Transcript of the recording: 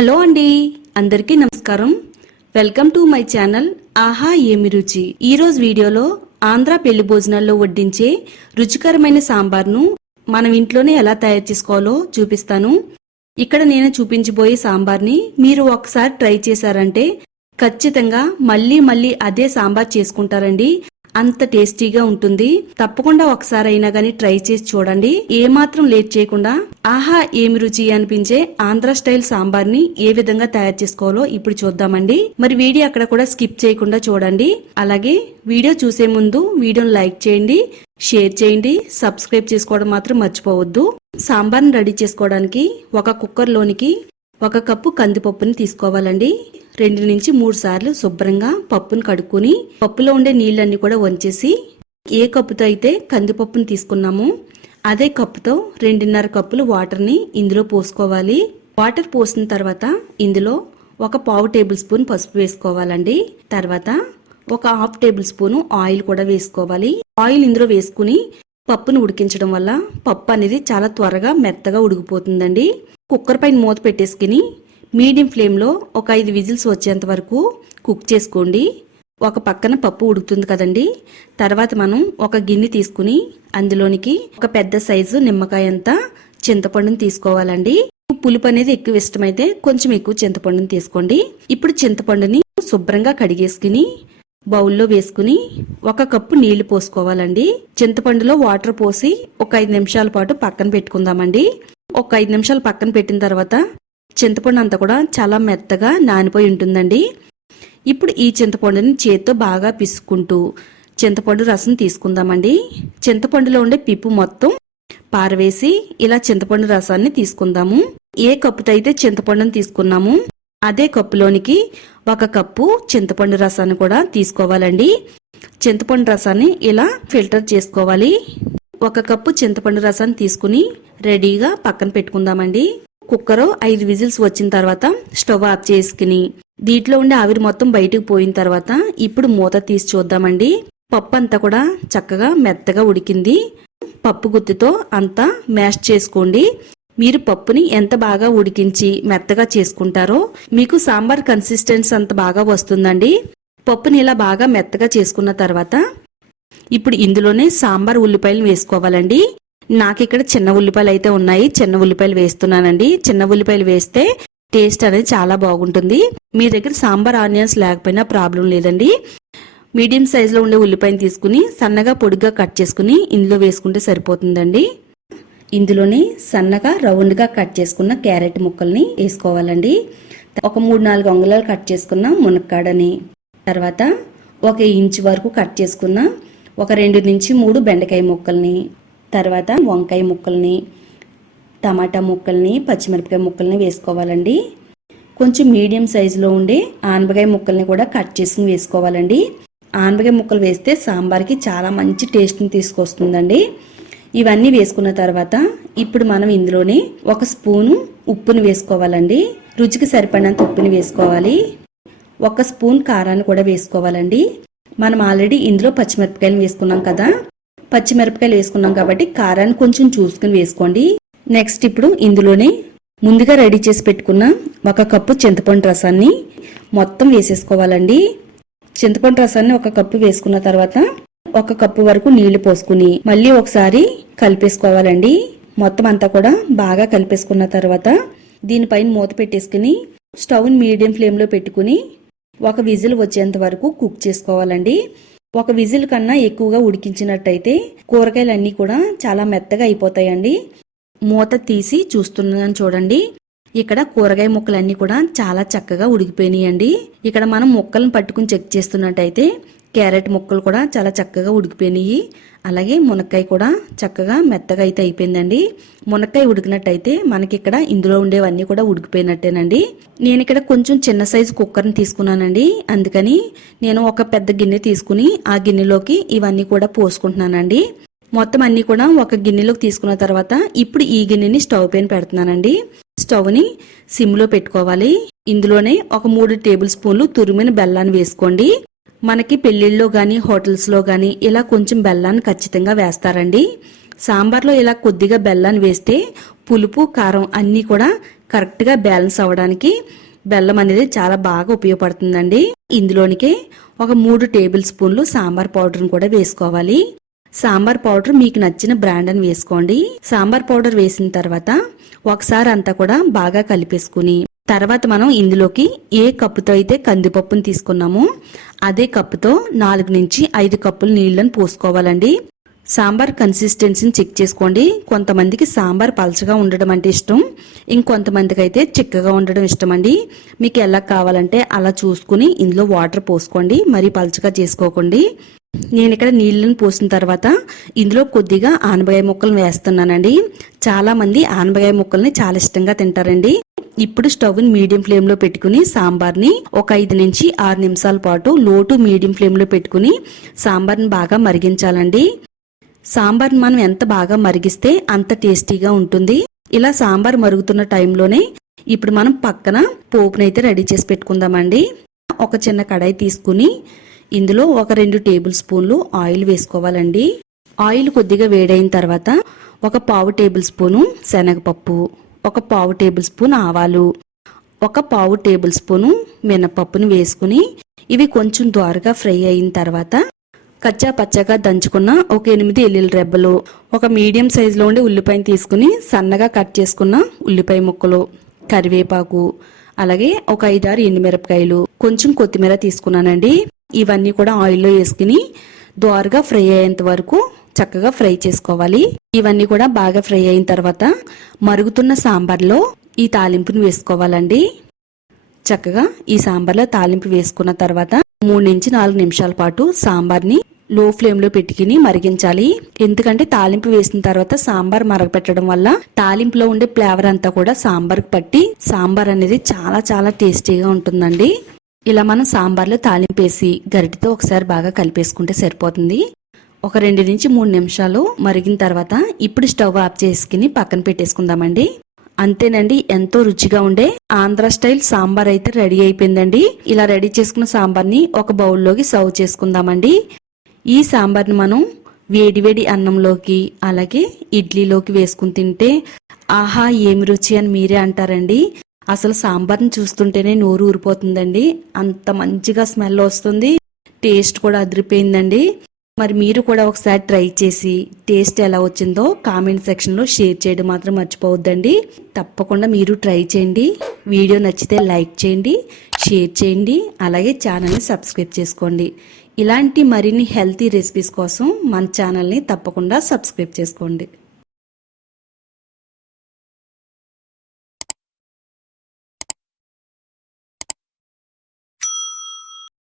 Hello అండి అందరికీ నమస్కారం. వెల్కమ్ టు మై ఛానల్ ఆహా ఏమి రుచి. ఈ రోజు వీడియోలో ఆంధ్ర పెళ్ళి భోజనాల్లో వడ్డించే రుచికరమైన సాంబార్ను మనం ఇంట్లోనే ఎలా తయారు చేసుకోవాలో చూపిస్తాను. ఇక్కడ నేను చూపించబోయే సాంబార్ని మీరు ఒకసారి ట్రై చేశారంటే ఖచ్చితంగా మళ్ళీ మళ్ళీ అదే సాంబార్ చేసుకుంటారండి. అంత టేస్టీగా ఉంటుంది. తప్పకుండా ఒకసారి అయినా గానీ ట్రై చేసి చూడండి. ఏ మాత్రం లేట్ చేయకుండా ఆహా ఏమి రుచి అనిపించే ఆంధ్ర స్టైల్ సాంబార్ని ఏ విధంగా తయారు చేసుకోవాలో ఇప్పుడు చూద్దామండి. మరి వీడియో అక్కడ కూడా స్కిప్ చేయకుండా చూడండి. అలాగే వీడియో చూసే ముందు వీడియోను లైక్ చేయండి షేర్ చేయండి సబ్స్క్రైబ్ చేసుకోవడం మాత్రం మర్చిపోవద్దు. సాంబార్ని రెడీ చేసుకోవడానికి ఒక కుక్కర్లోనికి ఒక కప్పు కందిపప్పుని తీసుకోవాలండి. రెండు నుంచి మూడు సార్లు శుభ్రంగా పప్పును కడుక్కొని పప్పులో ఉండే నీళ్ళన్నీ కూడా వంచేసి ఏ కప్పుతో అయితే కందిపప్పుని తీసుకున్నామో అదే కప్పుతో రెండున్నర కప్పులు వాటర్ని ఇందులో పోసుకోవాలి. వాటర్ పోసిన తర్వాత ఇందులో ఒక పావు టేబుల్ స్పూన్ పసుపు వేసుకోవాలండి. తర్వాత ఒక హాఫ్ టేబుల్ స్పూన్ ఆయిల్ కూడా వేసుకోవాలి. ఆయిల్ ఇందులో వేసుకుని పప్పును ఉడికించడం వల్ల పప్పు అనేది చాలా త్వరగా మెత్తగా ఉడికిపోతుందండి. కుక్కర్ పైన మూత పెట్టేసుకుని మీడియం ఫ్లేమ్లో ఒక ఐదు విజిల్స్ వచ్చేంత వరకు కుక్ చేసుకోండి. ఒక పక్కన పప్పు ఉడుకుతుంది కదండి. తర్వాత మనం ఒక గిన్నె తీసుకుని అందులోనికి ఒక పెద్ద సైజు నిమ్మకాయ అంతా చింతపండుని తీసుకోవాలండి. పులుపు అనేది ఎక్కువ ఇష్టమైతే కొంచెం ఎక్కువ చింతపండుని తీసుకోండి. ఇప్పుడు చింతపండుని శుభ్రంగా కడిగేసుకుని బౌల్లో వేసుకుని ఒక కప్పు నీళ్ళు పోసుకోవాలండి. చింతపండులో వాటర్ పోసి ఒక ఐదు నిమిషాల పాటు పక్కన పెట్టుకుందామండి. ఒక ఐదు నిమిషాలు పక్కన పెట్టిన తర్వాత చింతపండు అంతా కూడా చాలా మెత్తగా నానిపోయి ఉంటుందండి. ఇప్పుడు ఈ చింతపండుని చేత్తో బాగా పిసుకుంటూ చింతపండు రసం తీసుకుందామండి. చింతపండులో ఉండే పిప్పు మొత్తం పారవేసి ఇలా చింతపండు రసాన్ని తీసుకుందాము. ఏ కప్పుతో అయితే చింతపండుని తీసుకున్నాము అదే కప్పులోనికి ఒక కప్పు చింతపండు రసాన్ని కూడా తీసుకోవాలండి. చింతపండు రసాన్ని ఇలా ఫిల్టర్ చేసుకోవాలి. ఒక కప్పు చింతపండు రసాన్ని తీసుకుని రెడీగా పక్కన పెట్టుకుందామండి. కుక్కర్ ఐదు విజిల్స్ వచ్చిన తర్వాత స్టవ్ ఆఫ్ చేసుకుని దీంట్లో ఉండే ఆవిరి మొత్తం బయటకు పోయిన తర్వాత ఇప్పుడు మూత తీసి చూద్దామండి. పప్పు అంతా కూడా చక్కగా మెత్తగా ఉడికింది. పప్పు గుత్తితో అంతా మ్యాష్ చేసుకోండి. మీరు పప్పుని ఎంత బాగా ఉడికించి మెత్తగా చేసుకుంటారో మీకు సాంబార్ కన్సిస్టెన్సీ అంత బాగా వస్తుందండి. పప్పుని ఇలా బాగా మెత్తగా చేసుకున్న తర్వాత ఇప్పుడు ఇందులోనే సాంబార్ ఉల్లిపాయలు వేసుకోవాలండి. నాకు ఇక్కడ చిన్న ఉల్లిపాయలు అయితే ఉన్నాయి. చిన్న ఉల్లిపాయలు వేస్తున్నానండి. చిన్న ఉల్లిపాయలు వేస్తే టేస్ట్ అనేది చాలా బాగుంటుంది. మీ దగ్గర సాంబార్ ఆనియన్స్ లేకపోయినా ప్రాబ్లం లేదండి. మీడియం సైజులో ఉండే ఉల్లిపాయని తీసుకుని సన్నగా పొడిగా కట్ చేసుకుని ఇందులో వేసుకుంటే సరిపోతుందండి. ఇందులోనే సన్నగా రౌండ్గా కట్ చేసుకున్న క్యారెట్ ముక్కల్ని వేసుకోవాలండి. ఒక మూడు నాలుగు అంగుళాలు కట్ చేసుకున్న మునక్కాడని తర్వాత ఒక ఇంచు వరకు కట్ చేసుకున్న ఒక రెండు నుంచి మూడు బెండకాయ ముక్కల్ని తర్వాత వంకాయ ముక్కల్ని టమాటా ముక్కల్ని పచ్చిమిరపకాయ ముక్కల్ని వేసుకోవాలండి. కొంచెం మీడియం సైజులో ఉండే ఆనపకాయ ముక్కల్ని కూడా కట్ చేసుకుని వేసుకోవాలండి. ఆనపకాయ ముక్కలు వేస్తే సాంబార్కి చాలా మంచి టేస్ట్ని తీసుకొస్తుందండి. ఇవన్నీ వేసుకున్న తర్వాత ఇప్పుడు మనం ఇందులోనే ఒక స్పూను ఉప్పుని వేసుకోవాలండి. రుచికి సరిపడినంత ఉప్పుని వేసుకోవాలి. ఒక స్పూన్ కారాన్ని కూడా వేసుకోవాలండి. మనం ఆల్రెడీ ఇందులో పచ్చిమిరపకాయలు వేసుకున్నాం కదా. పచ్చిమిరపకాయలు వేసుకున్నాం కాబట్టి కారాన్ని కొంచెం చూసుకుని వేసుకోండి. నెక్స్ట్ ఇప్పుడు ఇందులోనే ముందుగా రెడీ చేసి పెట్టుకున్న ఒక కప్పు చింతపండు రసాన్ని మొత్తం వేసేసుకోవాలండి. చింతపండు రసాన్ని ఒక కప్పు వేసుకున్న తర్వాత ఒక కప్పు వరకు నీళ్ళు పోసుకుని మళ్ళీ ఒకసారి కలిపేసుకోవాలండి. మొత్తం అంతా కూడా బాగా కలిపేసుకున్న తర్వాత దీనిపైన మూత పెట్టేసుకుని స్టవ్ని మీడియం ఫ్లేమ్లో పెట్టుకుని ఒక విజిల్ వచ్చేంత వరకు కుక్ చేసుకోవాలండి. ఒక విజిల్ కన్నా ఎక్కువగా ఉడికించినట్టయితే కూరగాయలన్నీ కూడా చాలా మెత్తగా అయిపోతాయండి. మూత తీసి చూస్తున్నాను చూడండి. ఇక్కడ కూరగాయ ముక్కలన్నీ కూడా చాలా చక్కగా ఉడికిపోయినాయండి. ఇక్కడ మనం ముక్కలను పట్టుకుని చెక్ చేస్తున్నట్టయితే క్యారెట్ ముక్కలు కూడా చాలా చక్కగా ఉడికిపోయినాయి. అలాగే మునక్కాయ కూడా చక్కగా మెత్తగా అయితే అయిపోయిందండి. మునక్కాయ ఉడికినట్టయితే మనకి ఇక్కడ ఇందులో ఉండేవన్నీ కూడా ఉడికిపోయినట్టేనండి. నేను ఇక్కడ కొంచెం చిన్న సైజు కుక్కర్ని తీసుకున్నానండి. అందుకని నేను ఒక పెద్ద గిన్నె తీసుకుని ఆ గిన్నెలోకి ఇవన్నీ కూడా పోసుకుంటున్నానండి. మొత్తం అన్ని కూడా ఒక గిన్నెలోకి తీసుకున్న తర్వాత ఇప్పుడు ఈ గిన్నెని స్టవ్ పైన పెడుతున్నానండి. స్టవ్ని సిమ్లో పెట్టుకోవాలి. ఇందులోనే ఒక మూడు టేబుల్ స్పూన్లు తురిమిన బెల్లాన్ని వేసుకోండి. మనకి పెళ్ళిళ్ళలో కానీ హోటల్స్లో కానీ ఇలా కొంచెం బెల్లాన్ని ఖచ్చితంగా వేస్తారండి. సాంబార్లో ఇలా కొద్దిగా బెల్లాన్ని వేస్తే పులుపు కారం అన్నీ కూడా కరెక్ట్గా బ్యాలెన్స్ అవ్వడానికి బెల్లం అనేది చాలా బాగా ఉపయోగపడుతుందండి. ఇందులోనికి ఒక మూడు టేబుల్ స్పూన్లు సాంబార్ పౌడర్ని కూడా వేసుకోవాలి. సాంబార్ పౌడర్ మీకు నచ్చిన బ్రాండ్ అని వేసుకోండి. సాంబార్ పౌడర్ వేసిన తర్వాత ఒకసారి అంతా కూడా బాగా కలిపేసుకుని తర్వాత మనం ఇందులోకి ఏ కప్పుతో అయితే కందిపప్పును తీసుకున్నామో అదే కప్పుతో నాలుగు నుంచి ఐదు కప్పులు నీళ్ళని పోసుకోవాలండి. సాంబార్ కన్సిస్టెన్సీని చెక్ చేసుకోండి. కొంతమందికి సాంబార్ పలచగా ఉండడం అంటే ఇష్టం. ఇంకొంతమందికి అయితే చిక్కగా ఉండడం ఇష్టం అండి మీకు ఎలా కావాలంటే అలా చూసుకుని ఇందులో వాటర్ పోసుకోండి. మరీ పలచగా చేసుకోకండి. నేను ఇక్కడ నీళ్ళని పోసిన తర్వాత ఇందులో కొద్దిగా ఆనపకాయ ముక్కలను వేస్తున్నానండి. చాలా మంది ఆనపకాయ ముక్కల్ని చాలా ఇష్టంగా తింటారండి. ఇప్పుడు స్టవ్ మీడియం ఫ్లేమ్లో పెట్టుకుని సాంబార్ని ఒక ఐదు నుంచి ఆరు నిమిషాల పాటు లోటు మీడియం ఫ్లేమ్లో పెట్టుకుని సాంబార్ని బాగా మరిగించాలండి. సాంబార్ మనం ఎంత బాగా మరిగిస్తే అంత టేస్టీగా ఉంటుంది. ఇలా సాంబార్ మరుగుతున్న టైంలోనే ఇప్పుడు మనం పక్కన పోపునైతే రెడీ చేసి పెట్టుకుందామండి. ఒక చిన్న కడాయి తీసుకుని ఇందులో ఒక రెండు టేబుల్ స్పూన్లు ఆయిల్ వేసుకోవాలండి. ఆయిల్ కొద్దిగా వేడైన తర్వాత ఒక పావు టేబుల్ స్పూను శనగపప్పు ఒక పావు టేబుల్ స్పూన్ ఆవాలు ఒక పావు టేబుల్ స్పూను మినపప్పును వేసుకుని ఇవి కొంచెం ద్వారగా ఫ్రై అయిన తర్వాత కచ్చా పచ్చగా దంచుకున్న ఒక ఎనిమిది ఎల్లుల్లి రెబ్బలు ఒక మీడియం సైజులో ఉండే ఉల్లిపాయను తీసుకుని సన్నగా కట్ చేసుకున్న ఉల్లిపాయ ముక్కలు కరివేపాకు అలాగే ఒక ఐదారు ఎండుమిరపకాయలు కొంచెం కొత్తిమీర తీసుకున్నానండి. ఇవన్నీ కూడా ఆయిల్లో వేసుకుని దోరగా ఫ్రై అయ్యేంత వరకు చక్కగా ఫ్రై చేసుకోవాలి. ఇవన్నీ కూడా బాగా ఫ్రై అయిన తర్వాత మరుగుతున్న సాంబార్లో ఈ తాలింపుని వేసుకోవాలండి. చక్కగా ఈ సాంబార్లో తాలింపు వేసుకున్న తర్వాత మూడు నుంచి నాలుగు నిమిషాల పాటు సాంబార్ని లో ఫ్లేమ్లో పెట్టుకుని మరిగించాలి. ఎందుకంటే తాలింపు వేసిన తర్వాత సాంబార్ మరగపెట్టడం వల్ల తాలింపులో ఉండే ఫ్లేవర్ అంతా కూడా సాంబార్కి పట్టి సాంబార్ అనేది చాలా చాలా టేస్టీగా ఉంటుందండి. ఇలా మనం సాంబార్లో తాలింపేసి గరిటితో ఒకసారి బాగా కలిపేసుకుంటే సరిపోతుంది. ఒక రెండు నుంచి మూడు నిమిషాలు మరిగిన తర్వాత ఇప్పుడు స్టవ్ ఆఫ్ చేసుకుని పక్కన పెట్టేసుకుందామండి. అంతేనండి ఎంతో రుచిగా ఉండే ఆంధ్ర స్టైల్ సాంబార్ అయితే రెడీ అయిపోయిందండి. ఇలా రెడీ చేసుకున్న సాంబార్ని ఒక బౌల్లోకి సర్వ్ చేసుకుందామండి. ఈ సాంబార్ని మనం వేడివేడి అన్నంలోకి అలాగే ఇడ్లీలోకి వేసుకుని తింటే ఆహా ఏమి రుచి అని మీరే అంటారండి. అసలు సాంబార్ని చూస్తుంటేనే నోరు ఊరిపోతుందండి. అంత మంచిగా స్మెల్ వస్తుంది. టేస్ట్ కూడా అదిరిపోయిందండి. మరి మీరు కూడా ఒకసారి ట్రై చేసి టేస్ట్ ఎలా వచ్చిందో కామెంట్ సెక్షన్లో షేర్ చేయడం మాత్రం మర్చిపోవద్దండి. తప్పకుండా మీరు ట్రై చేయండి. వీడియో నచ్చితే లైక్ చేయండి షేర్ చేయండి అలాగే ఛానల్ని సబ్స్క్రైబ్ చేసుకోండి. ఇలాంటి మరిన్ని హెల్తీ రెసిపీస్ కోసం మన ఛానల్ని తప్పకుండా సబ్స్క్రైబ్ చేసుకోండి.